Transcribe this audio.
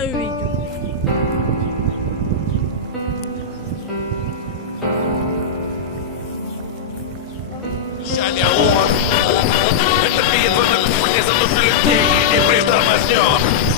знімаю відео. Я Леон. Это битва на кухне за душу людей и не притормознет.